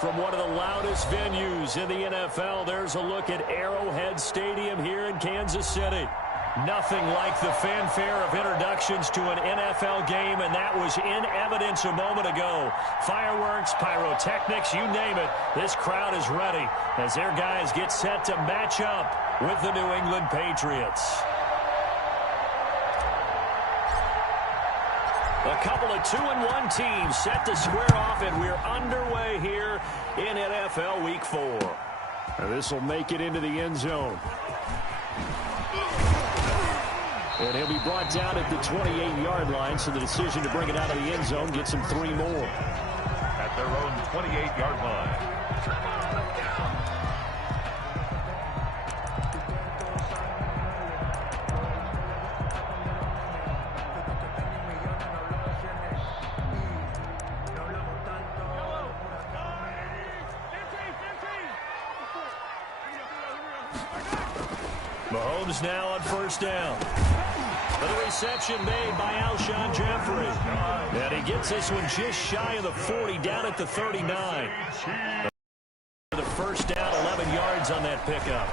From one of the loudest venues in the NFL, there's a look at Arrowhead Stadium here in Kansas City. Nothing like the fanfare of introductions to an NFL game, and that was in evidence a moment ago. Fireworks, pyrotechnics, you name it. This crowd is ready as their guys get set to match up with the New England Patriots. A couple of 2-1 teams set to square off, and we're underway here in NFL Week 4. This will make it into the end zone. And he'll be brought down at the 28-yard line, so the decision to bring it out of the end zone gets him 3 more. At their own 28-yard line. Mahomes now on first down. The reception made by Alshon Jeffrey. And he gets this one just shy of the 40, down at the 39. The first down, 11 yards on that pickup.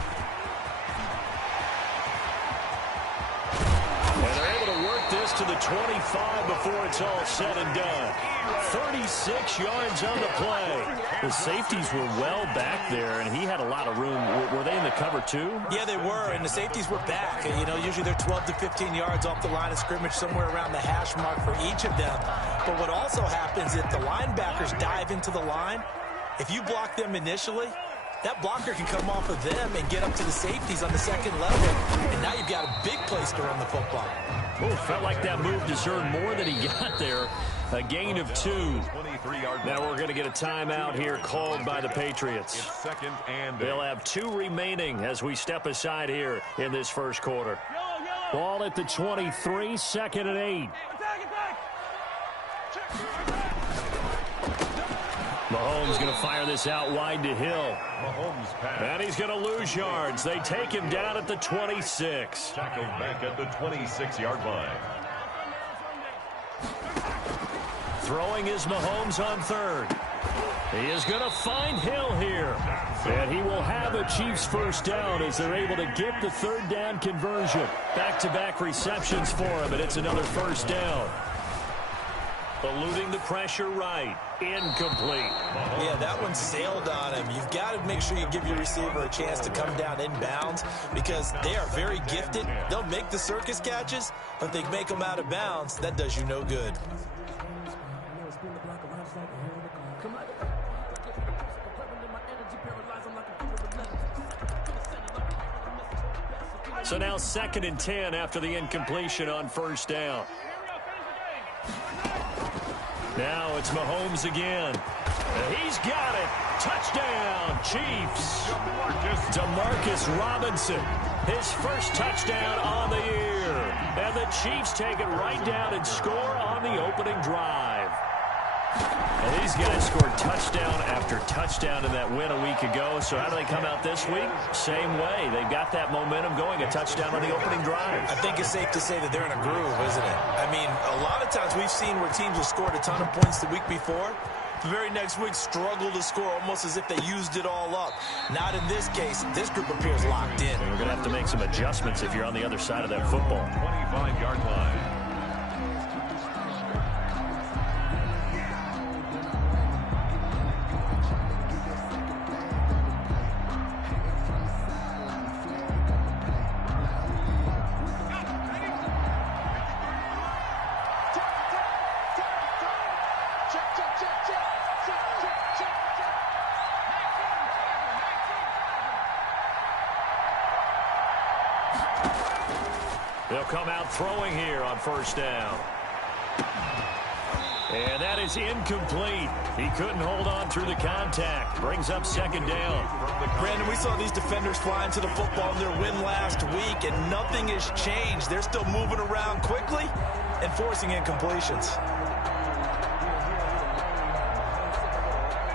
And they're able to work this to the 25 before it's all said and done. 36 yards on the play. The safeties were well back there, and he had a lot of room. Were they in the cover too? Yeah, they were, and the safeties were back. You know, usually they're 12 to 15 yards off the line of scrimmage, somewhere around the hash mark for each of them. But what also happens if the linebackers dive into the line, if you block them initially, that blocker can come off of them and get up to the safeties on the second level, and now you've got a big place to run the football. Oh, felt like that move deserved more than he got there. A gain of 2. Now we're going to get a timeout here called by the Patriots. They'll have 2 remaining as we step aside here in this first quarter. Ball at the 23, second and 8. Mahomes going to fire this out wide to Hill. And he's going to lose yards. They take him down at the 26. Tackled back at the 26-yard line. Throwing is Mahomes on third. He is going to find Hill here. And he will have a Chiefs first down as they're able to get the third down conversion. Back-to-back receptions for him, and it's another first down. Eluding the pressure right. Incomplete. Yeah, that one sailed on him. You've got to make sure you give your receiver a chance to come down inbounds because they are very gifted. They'll make the circus catches, but if they make them out of bounds, that does you no good. So now 2nd and 10 after the incompletion on first down. Now it's Mahomes again. He's got it. Touchdown, Chiefs. Demarcus Robinson, his first touchdown on the year. And the Chiefs take it right down and score on the opening drive. And these guys scored touchdown after touchdown in that win a week ago. So how do they come out this week? Same way. They've got that momentum going, a touchdown on the opening drive. I think it's safe to say that they're in a groove, isn't it? I mean, a lot of times we've seen where teams have scored a ton of points the week before. The very next week struggle to score almost as if they used it all up. Not in this case. This group appears locked in. And we're going to have to make some adjustments if you're on the other side of that football. 25-yard line. They'll come out throwing here on first down. And that is incomplete. He couldn't hold on through the contact. Brings up second down. Brandon, we saw these defenders fly into the football in their win last week, and nothing has changed. They're still moving around quickly and forcing incompletions.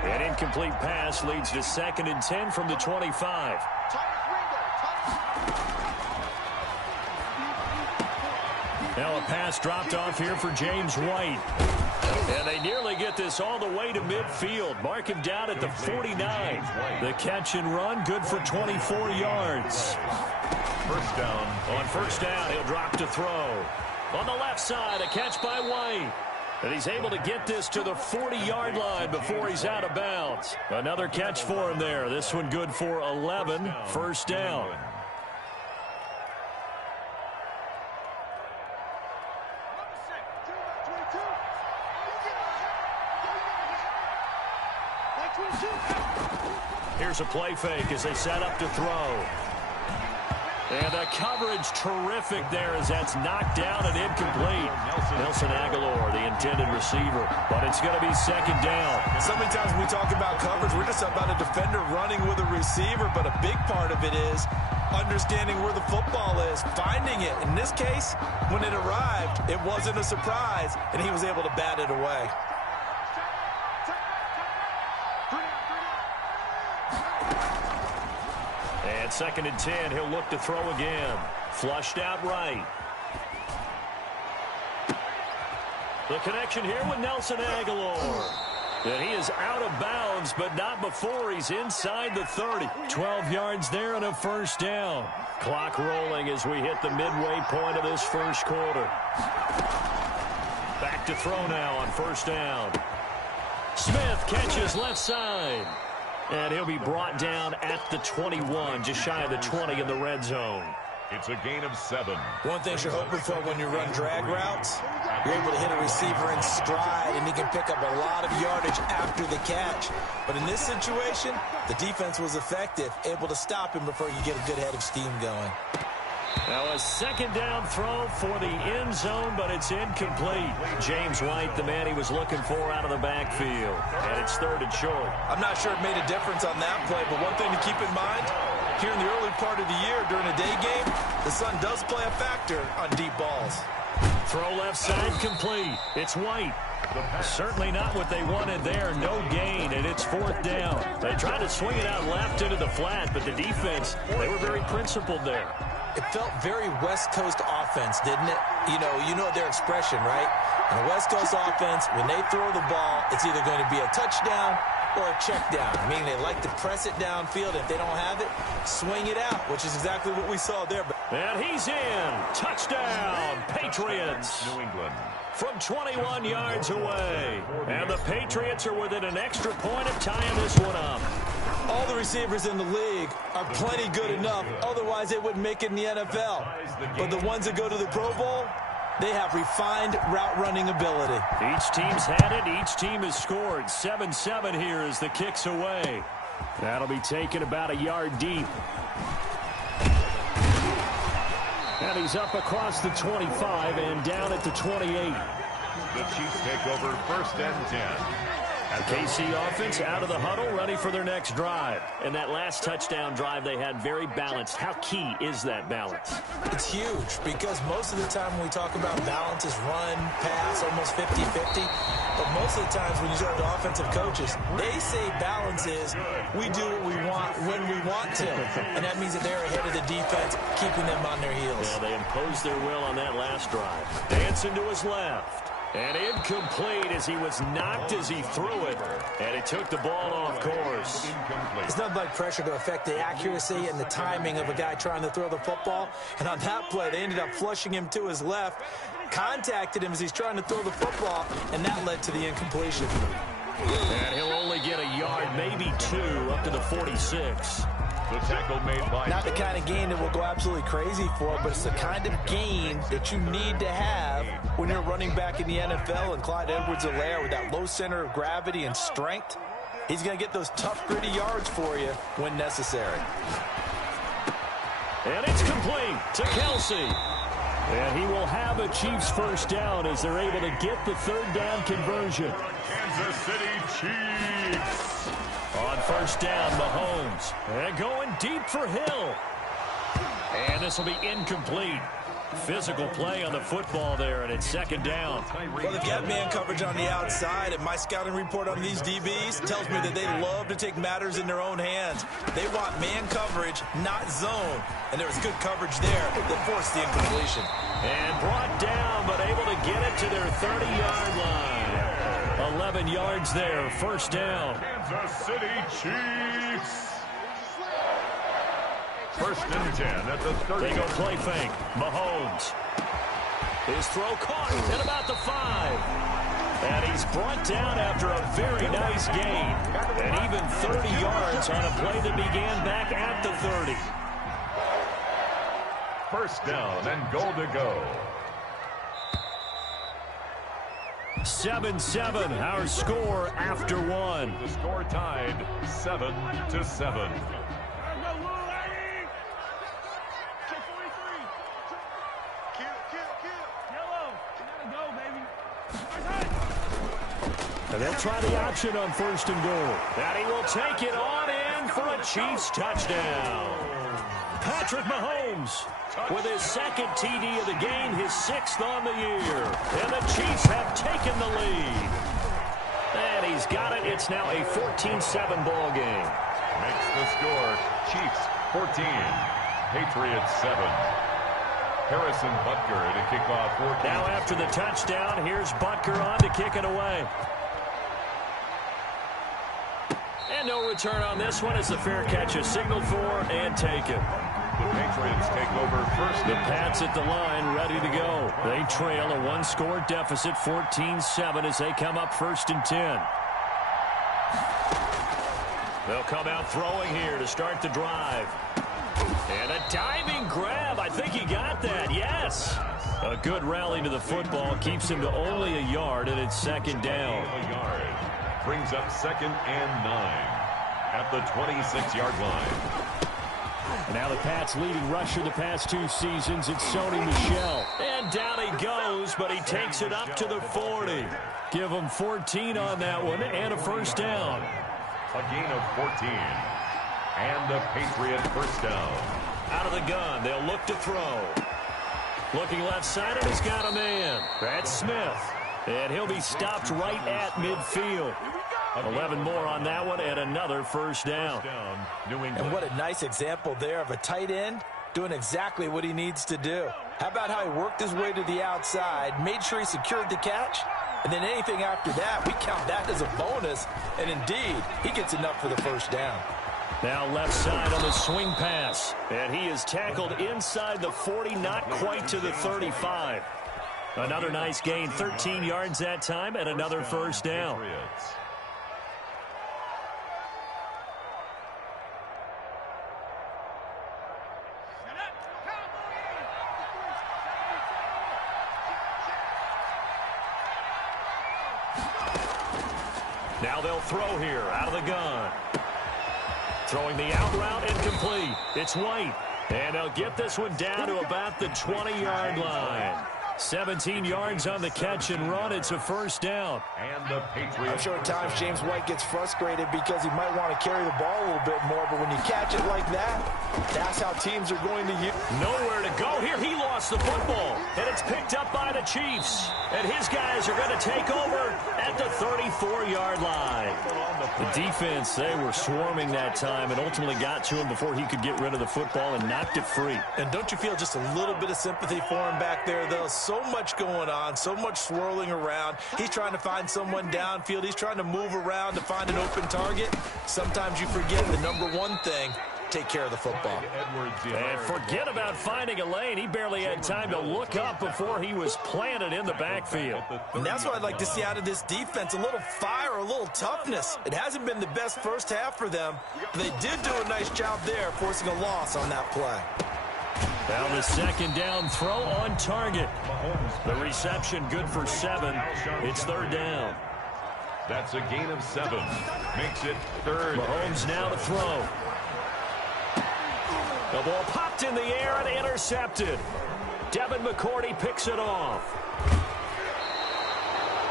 An incomplete pass leads to 2nd and 10 from the 25. Now a pass dropped off here for James White. And they nearly get this all the way to midfield. Mark him down at the 49. The catch and run, good for 24 yards. First down. On first down, he'll drop to throw. On the left side, a catch by White. And he's able to get this to the 40-yard line before he's out of bounds. Another catch for him there. This one good for 11. First down. Here's a play fake as they set up to throw. And the coverage terrific there as that's knocked down and incomplete. Nelson Aguilar, the intended receiver, but it's going to be second down. So many times when we talk about coverage, we're just about a defender running with a receiver, but a big part of it is understanding where the football is, finding it. In this case, when it arrived, it wasn't a surprise, and he was able to bat it away. And second and 10, he'll look to throw again. Flushed out right. The connection here with Nelson Aguilar. And he is out of bounds, but not before he's inside the 30. 12 yards there and a first down. Clock rolling as we hit the midway point of this first quarter. Back to throw now on first down. Smith catches left side. And he'll be brought down at the 21, just shy of the 20 in the red zone. It's a gain of 7. One thing you're hoping for when you run drag routes, you're able to hit a receiver in stride, and he can pick up a lot of yardage after the catch. But in this situation, the defense was effective, able to stop him before you get a good head of steam going. Now a second down throw for the end zone, but it's incomplete. James White, the man he was looking for out of the backfield. And it's third and short. I'm not sure it made a difference on that play, but one thing to keep in mind, here in the early part of the year during a day game, the sun does play a factor on deep balls. Throw left side complete. It's White. Certainly not what they wanted there. No gain, and it's fourth down. They tried to swing it out left into the flat, but the defense, they were very principled there. It felt very West Coast offense, didn't it? You know their expression, right? In a West Coast offense, when they throw the ball, it's either going to be a touchdown or a check down, meaning they like to press it downfield. If they don't have it, swing it out, which is exactly what we saw there. And he's in. Touchdown, Patriots. New England. From 21 yards away. And the Patriots are within an extra point of tying this one up. All the receivers in the league are plenty good enough. Otherwise, they wouldn't make it in the NFL. But the ones that go to the Pro Bowl, they have refined route running ability. Each team's had it. Each team has scored. 7-7 here as the kick's away. That'll be taken about a yard deep. And he's up across the 25 and down at the 28. The Chiefs take over first and 10. The KC offense out of the huddle, ready for their next drive. And that last touchdown drive they had very balanced. How key is that balance? It's huge because most of the time when we talk about balance is run, pass, almost 50-50. But most of the times when you talk to offensive coaches, they say balance is we do what we want when we want to. And that means that they're ahead of the defense, keeping them on their heels. Yeah, they imposed their will on that last drive. Dancing to his left. And incomplete as he was knocked as he threw it. And he took the ball off course. It's nothing like pressure to affect the accuracy and the timing of a guy trying to throw the football. And on that play, they ended up flushing him to his left, contacted him as he's trying to throw the football, and that led to the incompletion. And he'll only get a yard, maybe two, up to the 46. The tackle made by... Not the kind of gain that we'll go absolutely crazy for, but it's the kind of gain that you need to have when you're running back in the NFL. And Clyde Edwards-Helaire, with that low center of gravity and strength, he's going to get those tough, gritty yards for you when necessary. And it's complete to Kelsey. And he will have a Chiefs first down as they're able to get the third down conversion. Kansas City Chiefs. On first down, Mahomes. And going deep for Hill. And this will be incomplete. Physical play on the football there, and it's second down. Well, they've got man coverage on the outside, and my scouting report on these DBs tells me that they love to take matters in their own hands. They want man coverage, not zone. And there was good coverage there that forced the incompletion. And brought down, but able to get it to their 30-yard line. 11 yards there. First down. Kansas City Chiefs. First and 10 at the 30. They go play fake. Mahomes. His throw caught at about the 5. And he's brought down after a very nice gain. And even 30 yards on a play that began back at the 30. First down and goal to go. 7-7, our score after one. The score tied 7-7. And they'll try the option on first and goal. And he will take it on in for a Chiefs touchdown. Patrick Mahomes with his second TD of the game, his 6th on the year. And the Chiefs have taken the lead. And he's got it. It's now a 14-7 ball game. Makes the score Chiefs 14, Patriots 7. Harrison Butker to kick off 14. Now after the touchdown, here's Butker on to kick it away. And no return on this one as the fair catch is signaled for and taken. The Patriots take over first. The Pats at the line, ready to go. They trail a one-score deficit, 14-7, as they come up first and 10. They'll come out throwing here to start the drive. And a diving grab. I think he got that. Yes. A good rally to the football keeps him to only a yard, and it's second down. A yard. Brings up 2nd and 9 at the 26-yard line. And now the Pats' leading rusher the past 2 seasons, it's Sony Michel. And down he goes, but he takes it up to the 40. Give him 14 on that one and a first down. A gain of 14. And a Patriot first down. Out of the gun, they'll look to throw. Looking left side, and he's got a man. That's Smith. And he'll be stopped right at midfield. 11 more on that one and another first down. And what a nice example there of a tight end doing exactly what he needs to do. How about how he worked his way to the outside, made sure he secured the catch, and then anything after that, we count that as a bonus. And indeed, he gets enough for the first down. Now left side on the swing pass. And he is tackled inside the 40, not quite to the 35. Another nice gain, 13 yards that time, and another first down. Now they'll throw here out of the gun. Throwing the out route incomplete. It's White. And they'll get this one down to about the 20-yard line. 17 yards on the catch and run. It's a first down. And the Patriots. I'm sure at times James White gets frustrated because he might want to carry the ball a little bit more, but when you catch it like that, that's how teams are going to use. Nowhere to go here. He lost the football, and it's picked up by the Chiefs. And his guys are going to take over at the 34-yard line. The defense, they were swarming that time and ultimately got to him before he could get rid of the football and knocked it free. And don't you feel just a little bit of sympathy for him back there, though? So much going on, so much swirling around. He's trying to find someone downfield. He's trying to move around to find an open target. Sometimes you forget the number one thing, take care of the football. And forget about finding a lane. He barely had time to look up before he was planted in the backfield. And that's what I'd like to see out of this defense, a little fire, a little toughness. It hasn't been the best first half for them, but they did do a nice job there, forcing a loss on that play. Now the second down throw on target. The reception good for 7. It's third down. That's a gain of 7. Makes it third. Mahomes now to throw. The ball popped in the air and intercepted. Devin McCourty picks it off.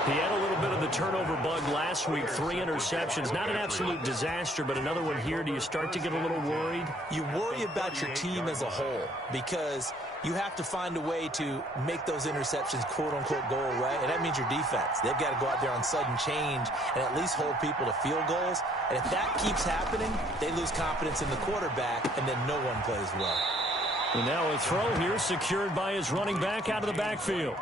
He had a little bit of the turnover bug last week, 3 interceptions. Not an absolute disaster, but another one here. Do you start to get a little worried? You worry about your team as a whole because you have to find a way to make those interceptions, quote-unquote, go away, and that means your defense. They've got to go out there on sudden change and at least hold people to field goals. And if that keeps happening, they lose confidence in the quarterback, and then no one plays well. And now a throw here secured by his running back out of the backfield.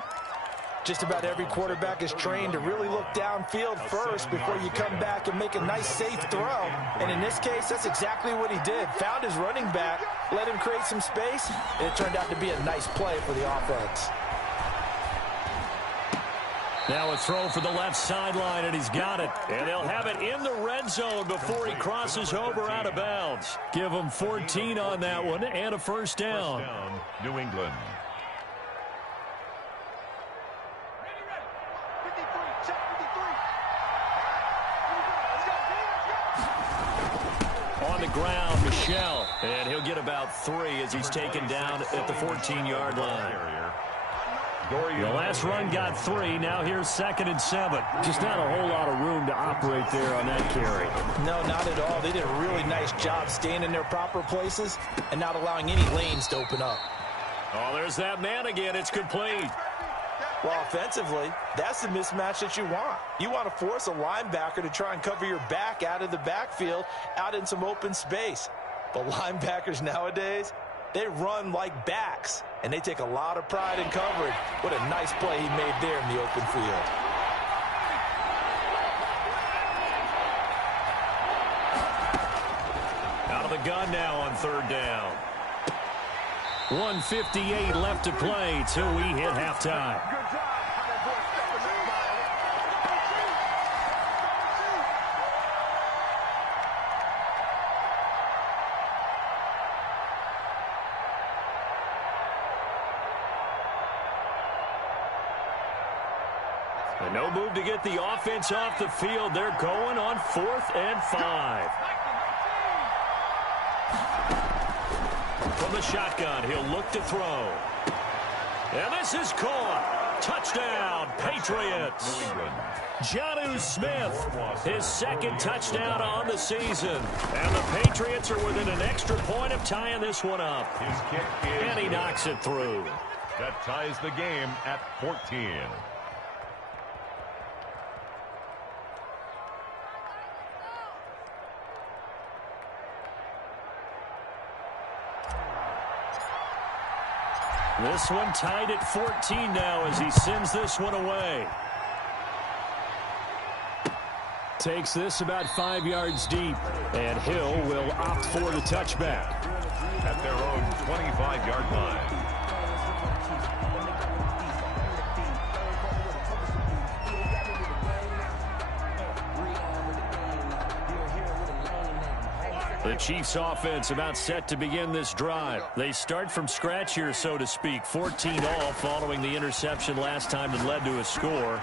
Just about every quarterback is trained to really look downfield first before you come back and make a nice, safe throw. And in this case, that's exactly what he did. Found his running back, let him create some space, and it turned out to be a nice play for the offense. Now a throw for the left sideline, and he's got it. And they'll have it in the red zone before he crosses over out of bounds. Give him 14 on that one and a first down. New England. On the ground, Michel. And he'll get about 3 as he's taken down at the 14-yard line. The last run got 3. Now here's 2nd and 7. Just not a whole lot of room to operate there on that carry. No, not at all. They did a really nice job staying in their proper places and not allowing any lanes to open up. Oh, there's that man again. It's complete. Well, offensively, that's the mismatch that you want. You want to force a linebacker to try and cover your back out of the backfield, out in some open space. But linebackers nowadays, they run like backs, and they take a lot of pride in coverage. What a nice play he made there in the open field. Out of the gun now on 3rd down. 1:58 left to play till we hit halftime. And no move to get the offense off the field. They're going on 4th and 5. From the shotgun, he'll look to throw. And this is caught. Touchdown, Patriots. Gotw Smith, his 2nd touchdown on the season. And the Patriots are within an extra point of tying this one up. His kick is And he knocks it through. That ties the game at 14. This one tied at 14 now as he sends this one away. Takes this about 5 yards deep, and Hill will opt for the touchback. At their own 25-yard line. The Chiefs offense about set to begin this drive. They start from scratch here, so to speak. 14 all following the interception last time that led to a score.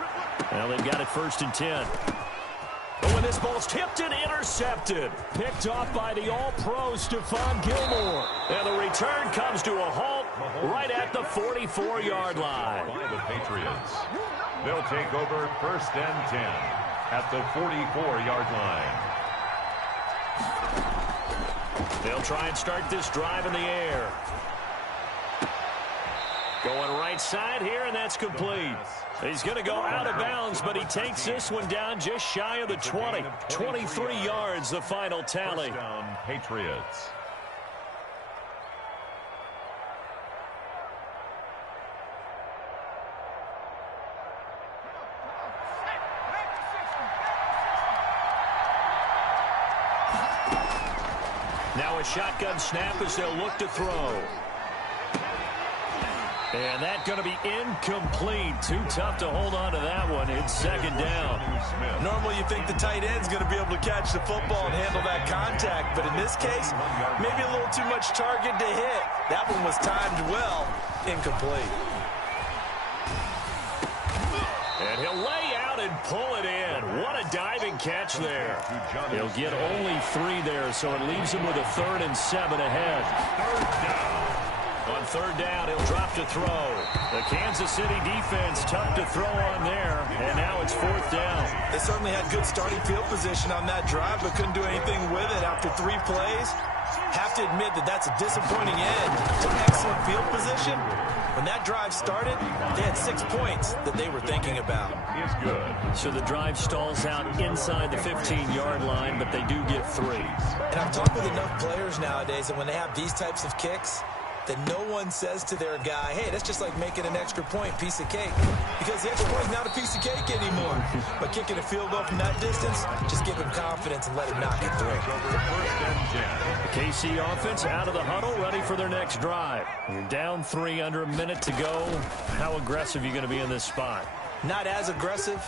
Well, they've got it 1st and 10. But when this ball's tipped and intercepted, picked off by the all-pro Stephon Gilmore. And the return comes to a halt right at the 44-yard line. By the Patriots. They'll take over 1st and 10 at the 44-yard line. They'll try and start this drive in the air. Going right side here, and that's complete. He's going to go out of bounds, but he takes this one down just shy of the 20. 23 yards, the final tally. First down, Patriots. Now a shotgun snap as they'll look to throw. And that's going to be incomplete. Too tough to hold on to that one. It's 2nd down. Normally you think the tight end's going to be able to catch the football and handle that contact, but in this case, maybe a little too much target to hit. That one was timed well. Incomplete. And he'll lay out and pull it in. What a diving catch there. He'll get only 3 there, so it leaves him with a 3rd and 7 ahead. On 3rd down, he'll drop to throw. The Kansas City defense tough to throw on there, and now it's 4th down. They certainly had good starting field position on that drive, but couldn't do anything with it after 3 plays. Have to admit that that's a disappointing end to excellent field position. When that drive started, they had 6 points that they were thinking about. Is good. So the drive stalls out inside the 15-yard line, but they do get 3. And I've talked with enough players nowadays that when they have these types of kicks, that no one says to their guy, hey, that's just like making an extra point, piece of cake. Because the extra point is not a piece of cake anymore. But kicking a field goal from that distance, just give him confidence and let him knock it through. The KC offense out of the huddle, ready for their next drive. You're down 3, under a minute to go. How aggressive are you going to be in this spot? Not as aggressive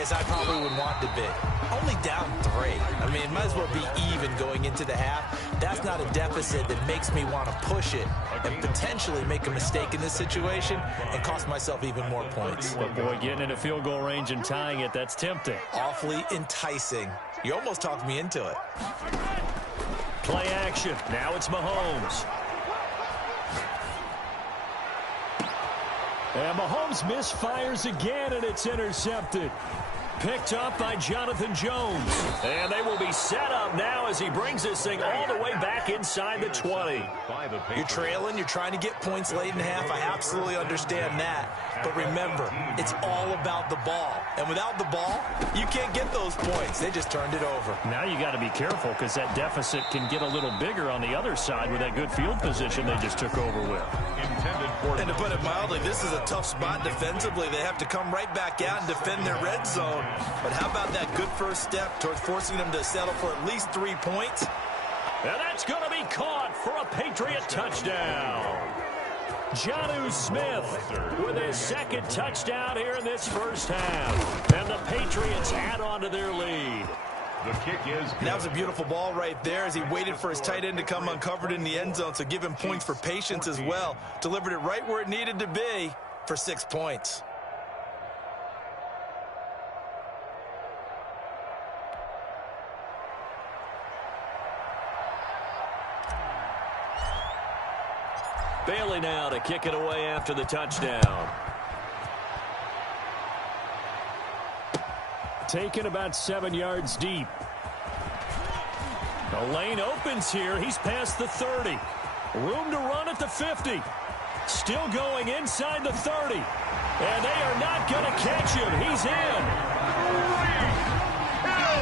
as I probably would want to be. Only down 3. I mean, it might as well be even going into the half. That's not a deficit that makes me want to push it and potentially make a mistake in this situation and cost myself even more points. But boy, getting into field goal range and tying it, that's tempting. Awfully enticing. You almost talked me into it. Play action. Now it's Mahomes. And Mahomes misfires again, and it's intercepted. Picked up by Jonathan Jones. And they will be set up now as he brings this thing all the way back inside the 20. You're trailing. You're trying to get points late in half. I absolutely understand that. But remember, it's all about the ball. And without the ball, you can't get those points. They just turned it over. Now you got to be careful because that deficit can get a little bigger on the other side with that good field position they just took over with. And to put it mildly, this is a tough spot defensively. They have to come right back out and defend their red zone. But how about that good first step towards forcing them to settle for at least 3 points? And that's going to be caught for a Patriot touchdown. Gotw Smith with his second touchdown here in this first half. And the Patriots add on to their lead. The kick is good. That was a beautiful ball right there as he waited for his tight end to come uncovered in the end zone, so give him points for patience as well. Delivered it right where it needed to be for 6 points. Bailey now to kick it away after the touchdown. Taken about 7 yards deep. The lane opens here. He's past the 30. Room to run at the 50. Still going inside the 30. And they are not going to catch him. He's in.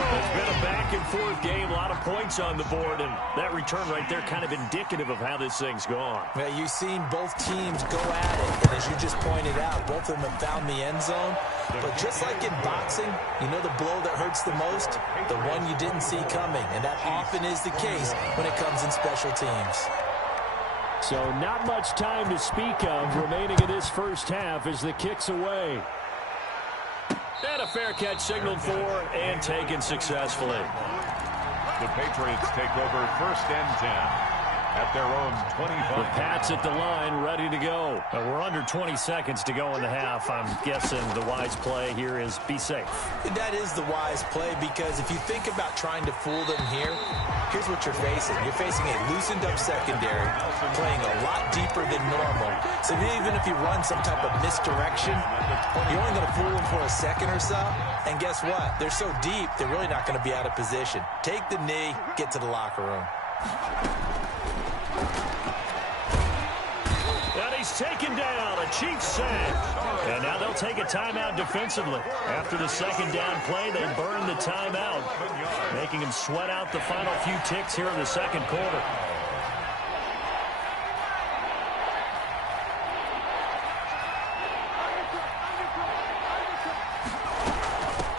It's been a back-and-forth game, a lot of points on the board, and that return right there kind of indicative of how this thing's gone. Yeah, you've seen both teams go at it, and as you just pointed out, both of them have found the end zone. But just like in boxing, you know the blow that hurts the most? The one you didn't see coming, and that often is the case when it comes in special teams. So not much time to speak of remaining in this first half as the kick's away. And a fair catch signaled for and taken successfully. The Patriots take over 1st and 10 at their own 25. The Pats at the line, ready to go. We're under 20 seconds to go in the half. I'm guessing the wise play here is be safe. That is the wise play, because if you think about trying to fool them here, here's what you're facing. You're facing a loosened up secondary, playing a lot deeper than normal. So even if you run some type of misdirection, you're only going to fool them for a second or so. And guess what? They're so deep, they're really not going to be out of position. Take the knee, get to the locker room. And he's taken down, a Chiefs sack. And now they'll take a timeout defensively. After the second down play, they burn the timeout, making him sweat out the final few ticks here in the second quarter.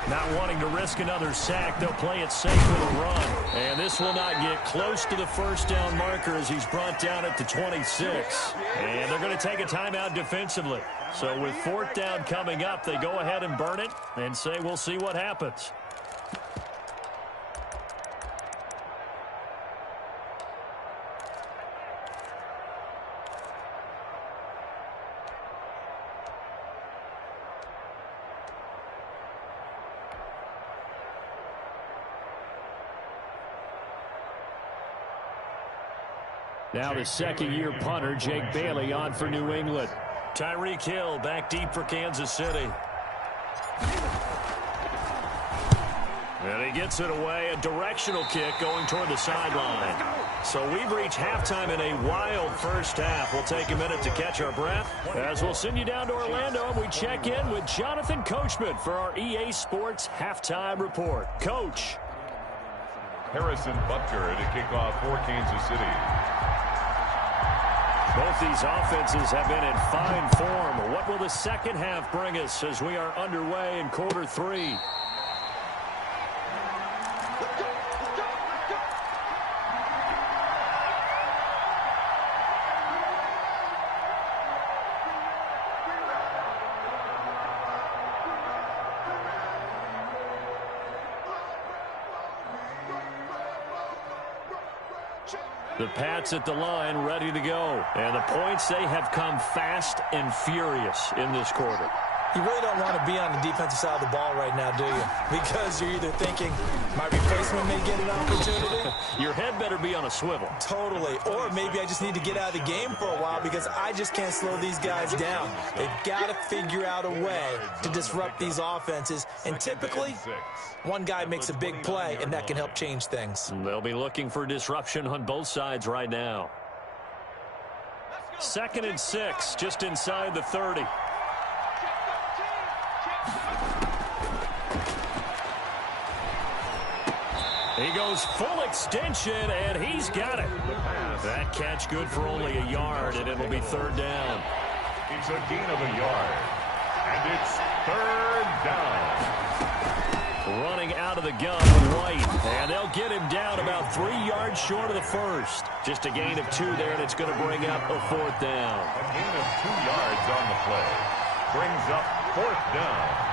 Not wanting to risk another sack, they'll play it safe with a run. And this will not get close to the first down marker as he's brought down at the 26. And they're going to take a timeout defensively. So with 4th down coming up, they go ahead and burn it and say we'll see what happens. Now the second-year punter, Jake Bailey, on for New England. Tyreek Hill back deep for Kansas City. And he gets it away, a directional kick going toward the sideline. So we've reached halftime in a wild first half. We'll take a minute to catch our breath as we'll send you down to Orlando and we check in with Jonathan Coachman for our EA Sports Halftime Report. Coach. Harrison Butker to kick off for Kansas City. Both these offenses have been in fine form. What will the second half bring us as we are underway in quarter 3? The Pats at the line, ready to go. And the points, they have come fast and furious in this quarter. You really don't want to be on the defensive side of the ball right now, do you? Because you're either thinking, my replacement may get an opportunity. Your head better be on a swivel. Totally. Or maybe I just need to get out of the game for a while because I just can't slow these guys down. They've got to figure out a way to disrupt these offenses. And typically, one guy makes a big play, and that can help change things. They'll be looking for disruption on both sides right now. 2nd and 6, just inside the 30. He goes full extension, and he's got it. That catch good for only a yard, and it'll be 3rd down. It's a gain of a yard, and it's 3rd down. Running out of the gun with White, and they'll get him down about 3 yards short of the first. Just a gain of 2 there, and it's going to bring up a 4th down. A gain of 2 yards on the play. Brings up 4th down.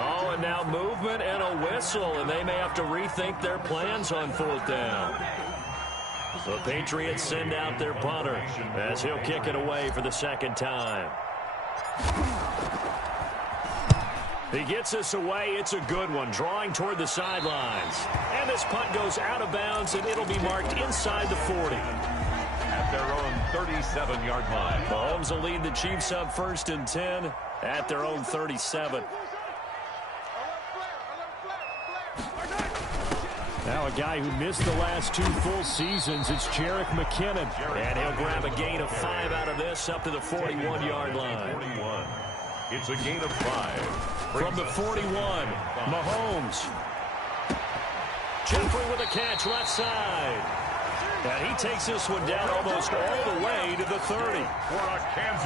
Oh, and now movement and a whistle, and they may have to rethink their plans on 4th down. The Patriots send out their punter as he'll kick it away for the 2nd time. He gets us away. It's a good one, drawing toward the sidelines. And this punt goes out of bounds, and it'll be marked inside the 40. At their own 37-yard line. Mahomes will lead the Chiefs up 1st and 10 at their own 37. Now a guy who missed the last 2 full seasons, it's Jerick McKinnon. And he'll grab a gain of 5 out of this up to the 41-yard line. 41. It's a gain of 5. From the 41, Mahomes. Jeffrey with a catch left side. And he takes this one down almost all the way to the 30.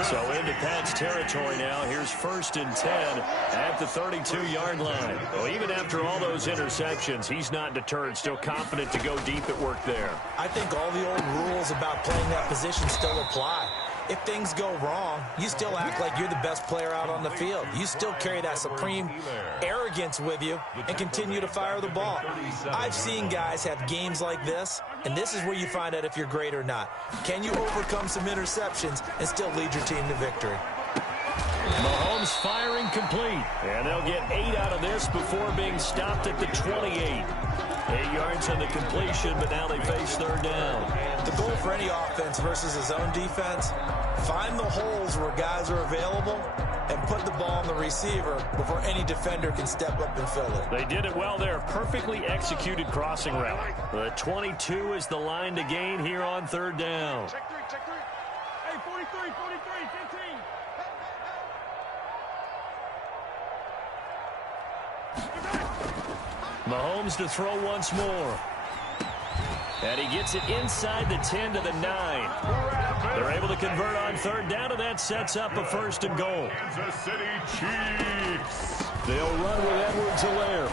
So into Pat's territory now. Here's 1st and 10 at the 32-yard line. Well, even after all those interceptions, he's not deterred, still confident to go deep at work there. I think all the old rules about playing that position still apply. If things go wrong, you still act like you're the best player out on the field. You still carry that supreme arrogance with you and continue to fire the ball. I've seen guys have games like this, and this is where you find out if you're great or not. Can you overcome some interceptions and still lead your team to victory? Mahomes firing complete, and they'll get 8 out of this before being stopped at the 28. 8 yards on the completion, but now they face 3rd down. The goal for any offense versus his own defense, find the holes where guys are available and put the ball on the receiver before any defender can step up and fill it. They did it well there. Perfectly executed crossing route. The 22 is the line to gain here on 3rd down. Check 3, check 3. Hey, 43, 15. Mahomes to throw once more. And he gets it inside the 10 to the 9. They're able to convert on 3rd down, and that sets up a 1st and goal. Kansas City Chiefs. They'll run with Edwards-Helaire.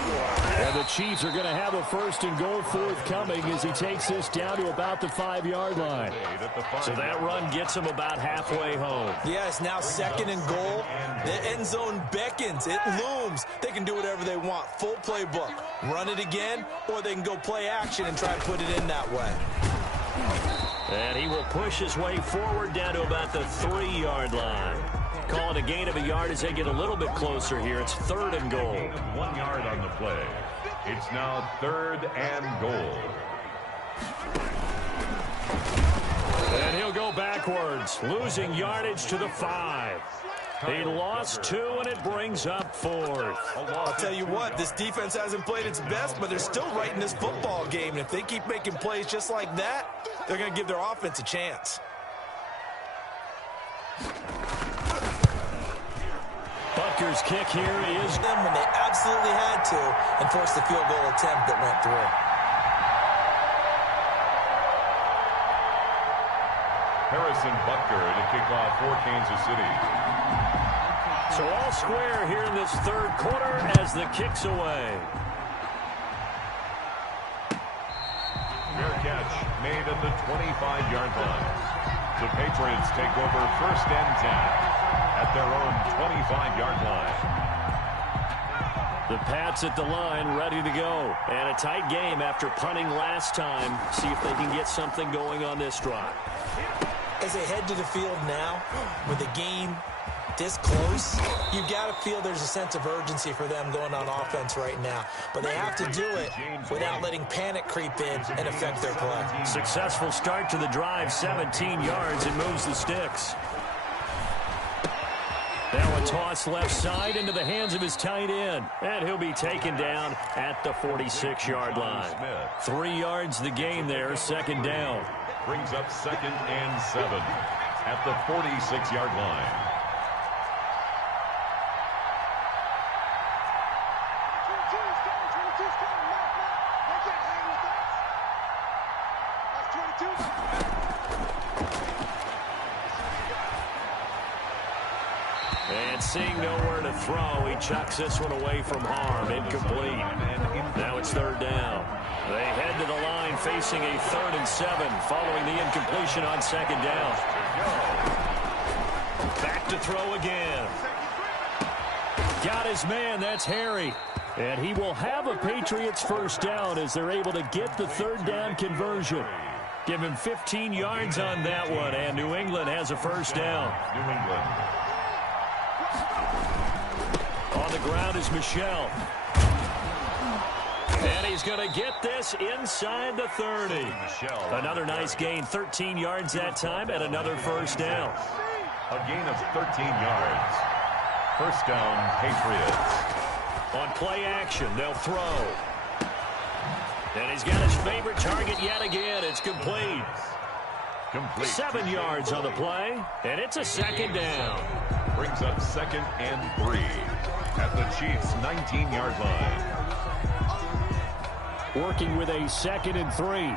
And the Chiefs are going to have a 1st and goal forthcoming as he takes this down to about the 5-yard line. So that run gets him about halfway home. Yeah, it's now 2nd and goal. The end zone beckons. It looms. They can do whatever they want. Full playbook. Run it again, or they can go play action and try and put it in that way. And he will push his way forward down to about the 3-yard line. Calling a gain of a yard as they get a little bit closer here. It's 3rd and goal. 1 yard on the play. It's now 3rd and goal. And he'll go backwards, losing yardage to the 5. He lost 2, and it brings up 4th. I'll tell you what, this defense hasn't played its best, but they're still right in this football game. And if they keep making plays just like that, they're going to give their offense a chance. Butker's kick here is them when they absolutely had to and forced the field goal attempt that went through. Harrison Butker to kick off for Kansas City. So all square here in this third quarter as the kick's away. Fair catch made at the 25-yard line. The Patriots take over 1st and 10 at their own 25-yard line. The Pats at the line, ready to go. And a tight game after punting last time. See if they can get something going on this drive. As they head to the field now, with the game this close, you've got to feel there's a sense of urgency for them going on offense right now. But they have to do it without letting panic creep in and affect their play. Successful start to the drive, 17 yards, and moves the sticks. Now a toss left side into the hands of his tight end. And he'll be taken down at the 46-yard line. 3 yards the gain there, 2nd down. Brings up 2nd and 7 at the 46-yard line. And seeing nowhere to throw, he chucks this one away from harm. Incomplete. Now it's 3rd down. They head to the line facing a 3rd and 7 following the incompletion on 2nd down. Back to throw again. Got his man. That's Harry. And he will have a Patriots 1st down as they're able to get the 3rd down conversion. Give him 15 yards on that one, and New England has a 1st down. New England. On the ground is Michel. And he's going to get this inside the 30. Another nice gain, 13 yards that time, and another 1st down. A gain of 13 yards. 1st down, Patriots. On play action, they'll throw. And he's got his favorite target yet again. It's complete. 7 yards on the play, and it's a 2nd down. Brings up 2nd and 3 at the Chiefs' 19-yard line. Working with a 2nd and 3.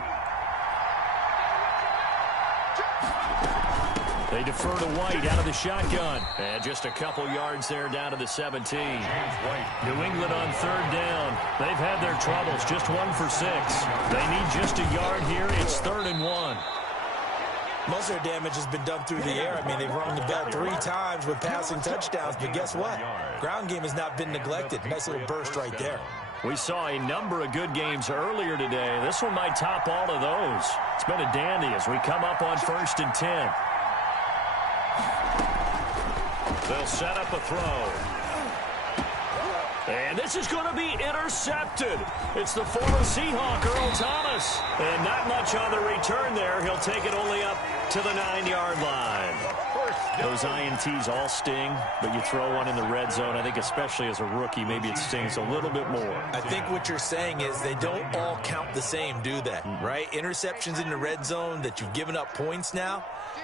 They defer to White out of the shotgun. And just a couple yards there down to the 17. New England on 3rd down. They've had their troubles, just 1 for 6. They need just a yard here. It's 3rd and 1. Most of their damage has been done through the air. I mean, they've rung the bell 3 times with passing touchdowns, but guess what? Ground game has not been neglected. Nice little burst right there. We saw a number of good games earlier today. This one might top all of those. It's been a dandy as we come up on 1st and 10. They'll set up a throw. And this is going to be intercepted. It's the former Seahawk, Earl Thomas. And not much on the return there. He'll take it only up to the 9-yard line. Those INTs all sting, but you throw one in the red zone. I think especially as a rookie, maybe it stings a little bit more. I think what you're saying is they don't all count the same, do they? Right? Interceptions in the red zone that you've given up points now,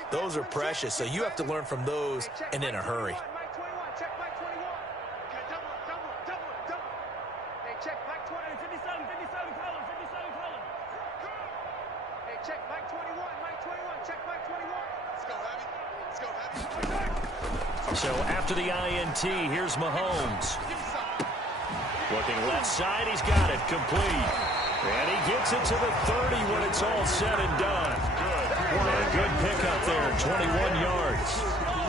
those are precious. So you have to learn from those and in a hurry. So after the INT, here's Mahomes. Looking left side, he's got it, complete. And he gets it to the 30 when it's all said and done. A good pickup there, 21 yards.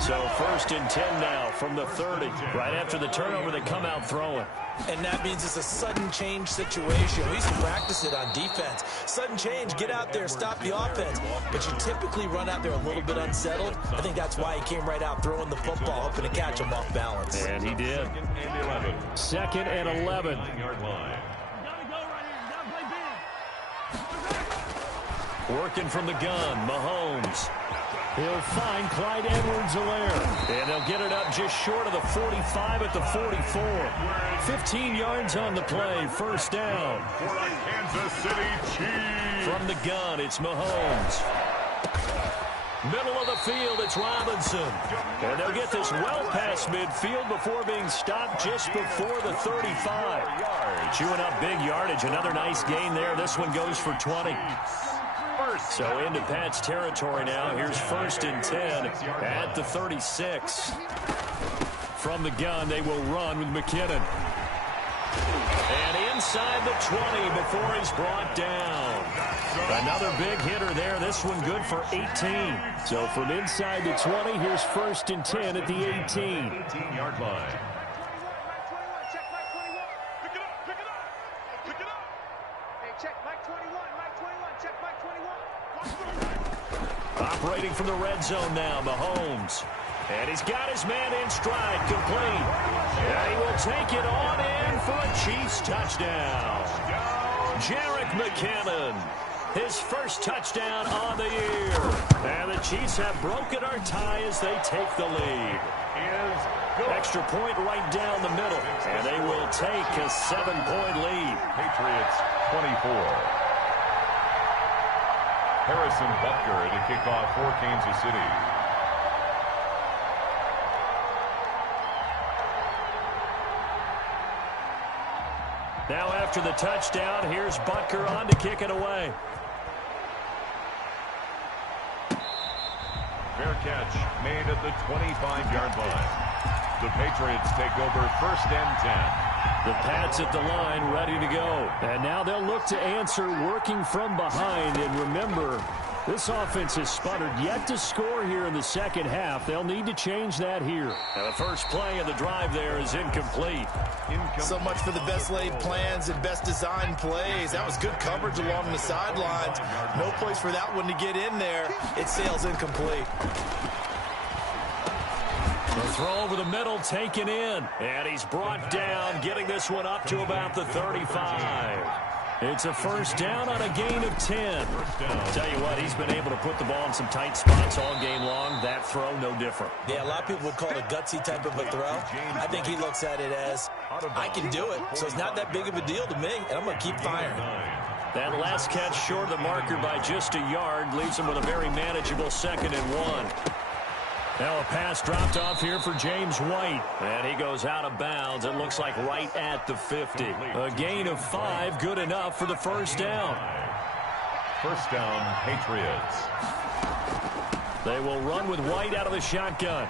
So 1st and 10 now from the 30. Right after the turnover, they come out throwing. And that means it's a sudden change situation. We used to practice it on defense. Sudden change, get out there, stop the offense. But you typically run out there a little bit unsettled. I think that's why he came right out throwing the football, hoping to catch him off balance. And he did. 2nd and 11. Working from the gun, Mahomes. He'll find Clyde Edwards-Helaire. And they'll get it up just short of the 45 at the 44. 15 yards on the play, 1st down. For the Kansas City Chiefs. From the gun, it's Mahomes. Middle of the field, it's Robinson. And they'll get this well past midfield before being stopped just before the 35. Chewing up big yardage. Another nice gain there. This one goes for 20. So into Pat's territory now. Here's 1st and 10 at the 36. From the gun, they will run with McKinnon. And inside the 20 before he's brought down. Another big hitter there. This one good for 18. So from inside the 20, here's 1st and 10 at the 18. 18-yard line. Operating from the red zone now, Mahomes. And he's got his man in stride, complete. And he will take it on in for a Chiefs touchdown. Jerick McKinnon, his first touchdown on the year. And the Chiefs have broken our tie as they take the lead. Extra point right down the middle. And they will take a 7-point lead. Patriots 24. Harrison Butker to kick off for Kansas City. Now after the touchdown, here's Butker on to kick it away. Fair catch made at the 25-yard line. The Patriots take over 1st and 10. The Pats at the line ready to go. And now they'll look to answer working from behind. And remember, this offense has sputtered yet to score here in the second half. They'll need to change that here. And the first play of the drive there is incomplete. So much for the best laid plans and best designed plays. That was good coverage along the sidelines. No place for that one to get in there. It sails incomplete. The throw over the middle taken in. And he's brought down, getting this one up to about the 35. It's a 1st down on a gain of 10. Tell you what, he's been able to put the ball in some tight spots all game long. That throw, no different. Yeah, a lot of people would call it a gutsy type of a throw. I think he looks at it as, I can do it, so it's not that big of a deal to me, and I'm going to keep firing. That last catch short of the marker by just a yard leaves him with a very manageable 2nd and 1. Now a pass dropped off here for James White. And he goes out of bounds. It looks like right at the 50. A gain of 5, good enough for the 1st down. 1st down, Patriots. They will run with White out of the shotgun.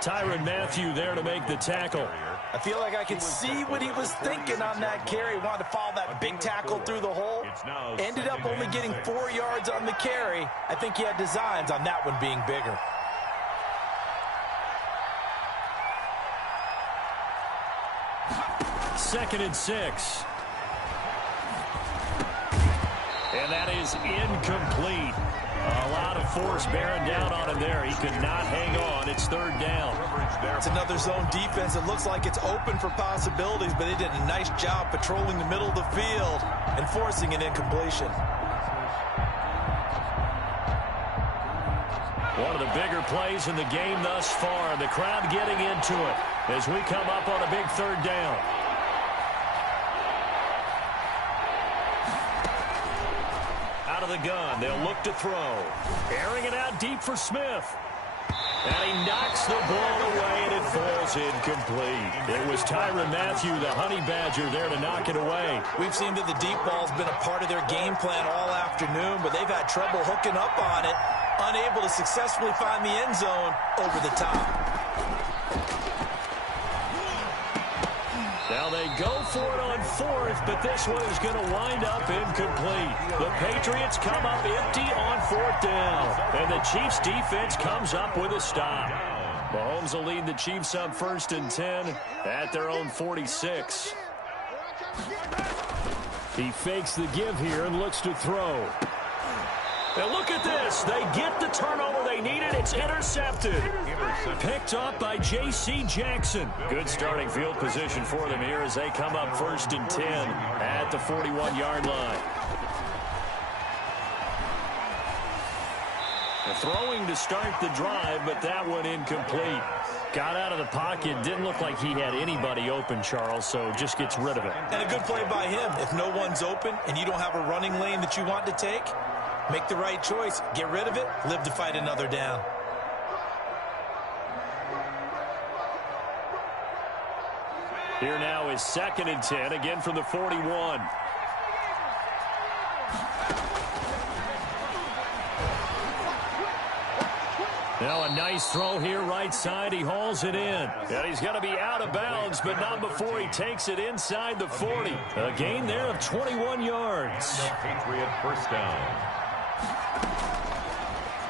Tyrann Mathieu there to make the tackle. I feel like I can see what he was thinking on that carry. Wanted to follow that big tackle through the hole. Ended up only getting 4 yards on the carry. I think he had designs on that one being bigger. Second and 6. And that is incomplete. A lot of force bearing down on him there. He could not hang on. It's 3rd down. It's another zone defense. It looks like it's open for possibilities, but they did a nice job patrolling the middle of the field and forcing an incompletion. One of the bigger plays in the game thus far. The crowd getting into it as we come up on a big 3rd down. Out of the gun, they'll look to throw. Airing it out deep for Smith. And he knocks the ball away, and it falls incomplete. It was Tyrann Mathieu, the honey badger, there to knock it away. We've seen that the deep ball's been a part of their game plan all afternoon, but they've had trouble hooking up on it, unable to successfully find the end zone over the top. Now they go for it on 4th, but this one is going to wind up incomplete. The Patriots come up empty on 4th down, and the Chiefs defense comes up with a stop. Mahomes will lead the Chiefs up 1st and 10 at their own 46. He fakes the give here and looks to throw. And look at this. They get the turnover they needed. It's intercepted. Picked up by J.C. Jackson. Good starting field position for them here as they come up 1st and 10 at the 41-yard line. Throwing to start the drive, but that one incomplete. Got out of the pocket. Didn't look like he had anybody open, Charles, so just gets rid of it. And a good play by him. If no one's open and you don't have a running lane that you want to take, make the right choice. Get rid of it. Live to fight another down. Here now is 2nd and 10, again from the 41. Now a nice throw here right side. He hauls it in. And he's going to be out of bounds, but not before he takes it inside the 40. A gain there of 21 yards. Patriot first down.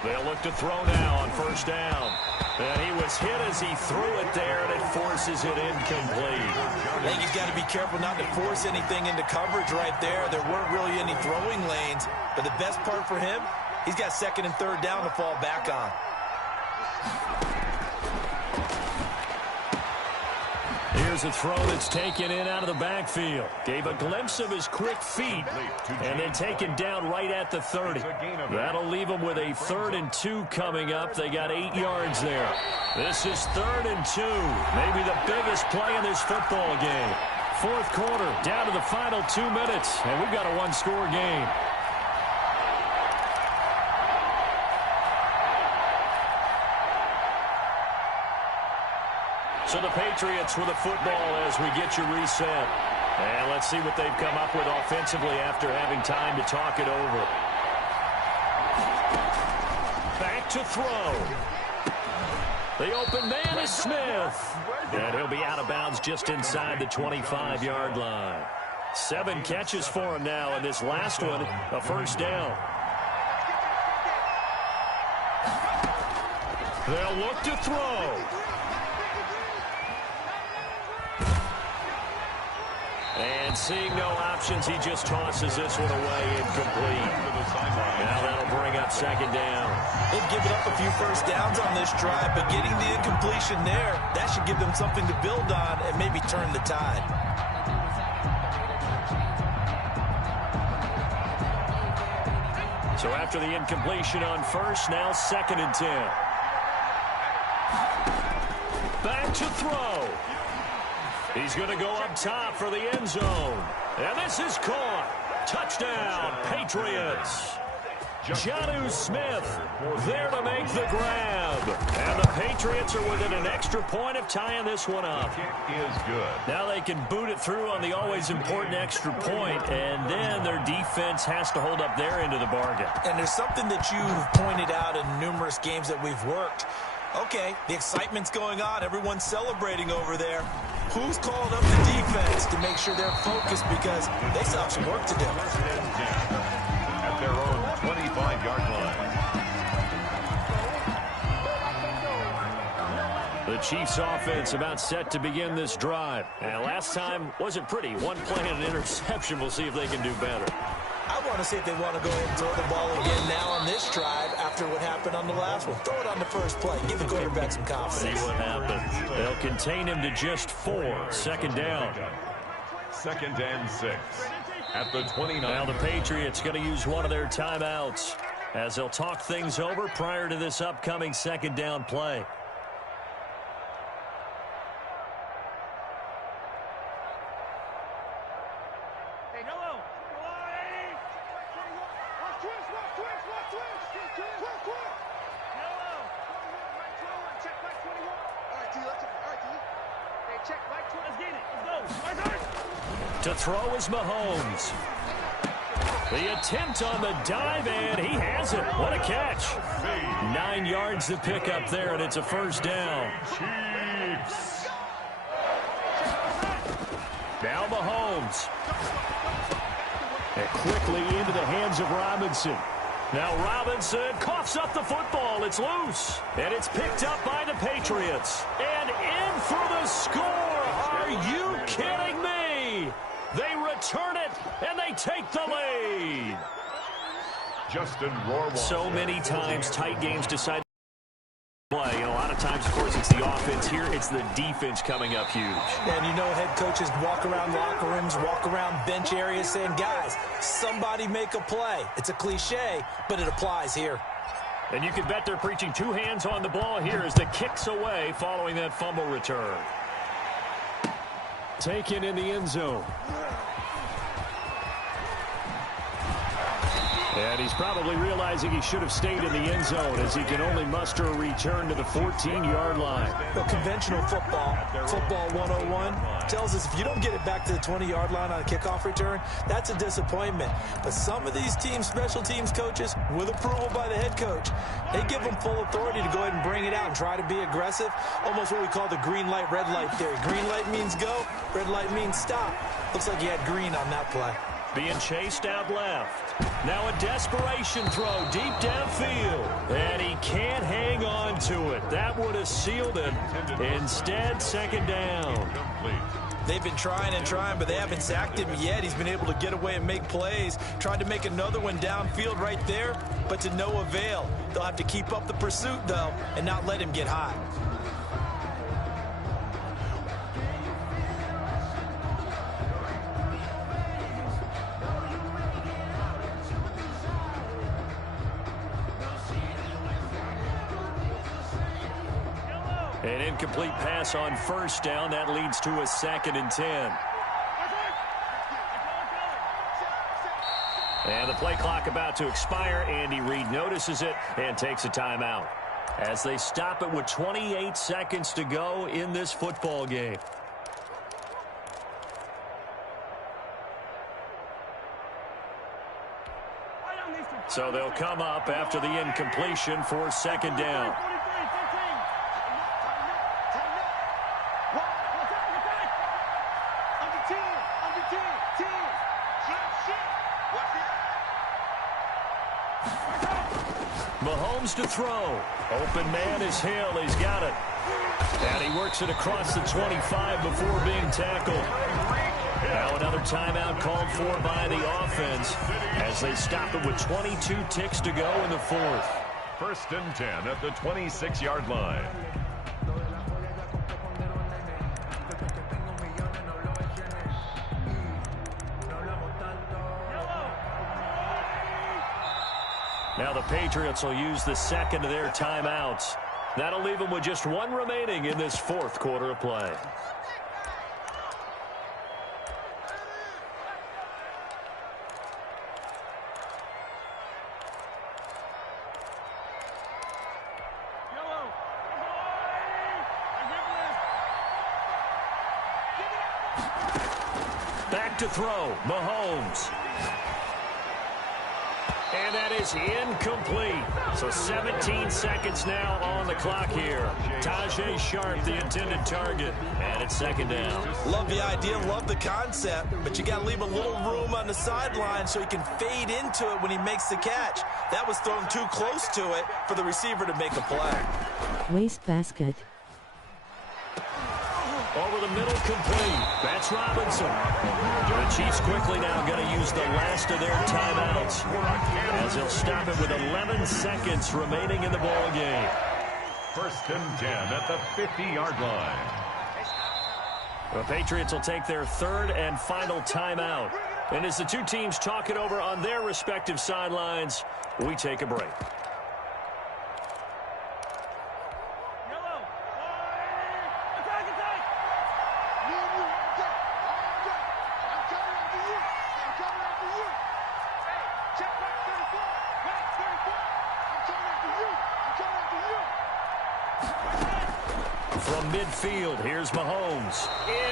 They'll look to throw now on first down. And he was hit as he threw it there, and it forces it incomplete. I think he's got to be careful not to force anything into coverage right there. There weren't really any throwing lanes. But the best part for him, he's got second and third down to fall back on. Here's a throw that's taken in out of the backfield. Gave a glimpse of his quick feet, and then taken down right at the 30. That'll leave him with a 3rd and 2 coming up. They got 8 yards there. This is 3rd and 2. Maybe the biggest play in this football game. 4th quarter, down to the final 2 minutes, and we've got a one-score game. So the Patriots with the football as we get you reset. And let's see what they've come up with offensively after having time to talk it over. Back to throw. The open man is Smith. And he'll be out of bounds just inside the 25-yard line. 7 catches for him now, and this last one, a first down. They'll look to throw. And seeing no options, he just tosses this one away incomplete. Now that'll bring up second down. They've given up a few first downs on this drive, but getting the incompletion there, that should give them something to build on and maybe turn the tide. So after the incompletion on first, now 2nd and 10. Back to throw. He's going to go up top for the end zone. And this is caught. Touchdown, Patriots. Gotw Smith there to make the grab. And the Patriots are within an extra point of tying this one up. Kick is good. Now they can boot it through on the always important extra point, and then their defense has to hold up their end of the bargain. And there's something that you've pointed out in numerous games that we've worked. Okay, the excitement's going on. Everyone's celebrating over there. Who's calling up the defense to make sure they're focused, because they still have some work to do. At their own 25-yard line. The Chiefs offense about set to begin this drive. And last time wasn't pretty. One play and an interception. We'll see if they can do better. I want to see if they want to go ahead and throw the ball again now on this drive after what happened on the last one. Throw it on the first play. Give the quarterback some confidence. See what happens. They'll contain him to just 4. Second down. 2nd and 6. At the 29. Now the Patriots going to use one of their timeouts as they'll talk things over prior to this upcoming second down play. To throw is Mahomes. The attempt on the dive, and he has it. What a catch. 9 yards to pick up there, and it's a first down. Chiefs. Now Mahomes. And quickly into the hands of Robinson. Now Robinson coughs up the football. It's loose. And it's picked up by the Patriots. And in for the score. Are you kidding me? They return it, and they take the lead. Justin Rohrwasser. So many times tight games decide to play. A lot of times, of course, it's the offense. Here, it's the defense coming up huge. And you know, head coaches walk around locker rooms, walk around bench areas saying, guys, somebody make a play. It's a cliche, but it applies here. And you can bet they're preaching 2 hands on the ball here as the kick's away following that fumble return. Taken in the end zone. And he's probably realizing he should have stayed in the end zone as he can only muster a return to the 14-yard line. Well, conventional football 101, tells us if you don't get it back to the 20-yard line on a kickoff return, that's a disappointment. But some of these teams, special teams coaches, with approval by the head coach, they give them full authority to go ahead and bring it out and try to be aggressive, almost what we call the green light, red light theory. Green light means go, red light means stop. Looks like he had green on that play. Being chased out left. Now a desperation throw deep downfield. And he can't hang on to it. That would have sealed him. Instead, second down. They've been trying and trying, but they haven't sacked him yet. He's been able to get away and make plays. Tried to make another one downfield right there, but to no avail. They'll have to keep up the pursuit, though, and not let him get hot. An incomplete pass on first down. That leads to a 2nd and 10. And the play clock about to expire. Andy Reid notices it and takes a timeout as they stop it with 28 seconds to go in this football game. So they'll come up after the incompletion for second down. Mahomes to throw. Open man is Hill. He's got it. And he works it across the 25 before being tackled. Now another timeout called for by the offense as they stop it with 22 ticks to go in the fourth. 1st and 10 at the 26-yard line. Now the Patriots will use the second of their timeouts. That'll leave them with just one remaining in this fourth quarter of play. Back to throw, Mahomes. And that is incomplete. So 17 seconds now on the clock here. Tajay Sharp, the intended target. And it's second down. Love the idea, love the concept, but you got to leave a little room on the sideline so he can fade into it when he makes the catch. That was thrown too close to it for the receiver to make a play. Wastebasket. Over the middle, complete. That's Robinson. The Chiefs quickly now going to use the last of their timeouts as they'll stop it with 11 seconds remaining in the ball game. 1st and 10 at the 50-yard line. The Patriots will take their third and final timeout. And as the two teams talk it over on their respective sidelines, we take a break. From midfield, here's Mahomes.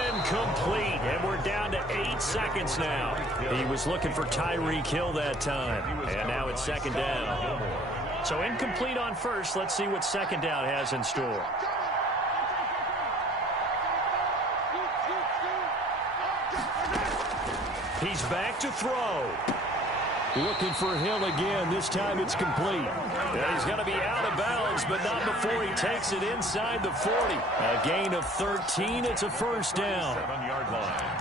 Incomplete, and we're down to 8 seconds now. He was looking for Tyreek Hill that time, and now it's second down. So incomplete on first. Let's see what second down has in store. He's back to throw. Looking for Hill again. This time it's complete. Yeah, he's going to be out of bounds, but not before he takes it inside the 40. A gain of 13. It's a first down. 7-yard line.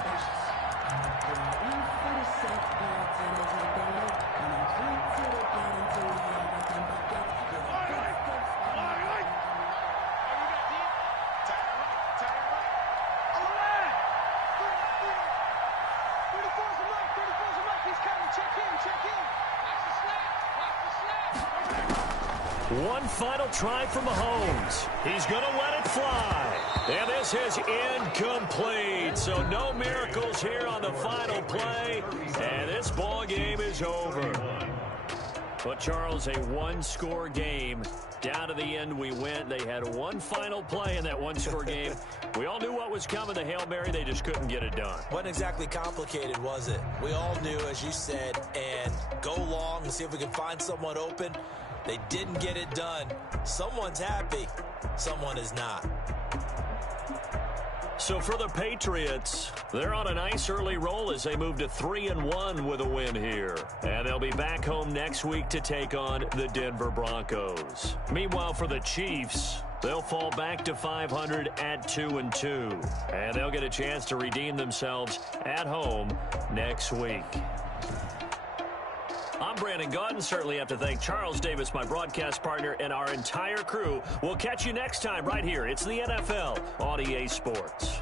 One final try from Mahomes. He's going to let it fly. And this is incomplete. So no miracles here on the final play. And this ball game is over. But, Charles, a one-score game. Down to the end we went. They had one final play in that one-score game. We all knew what was coming, the Hail Mary. They just couldn't get it done. Wasn't exactly complicated, was it? We all knew, as you said, and go long and see if we can find someone open. They didn't get it done. Someone's happy. Someone is not. So for the Patriots, they're on a nice early roll as they move to 3-1 with a win here. And they'll be back home next week to take on the Denver Broncos. Meanwhile, for the Chiefs, they'll fall back to 500 at 2-2. And they'll get a chance to redeem themselves at home next week. I'm Brandon Gotw. Certainly have to thank Charles Davis, my broadcast partner, and our entire crew. We'll catch you next time right here. It's the NFL on EA Sports.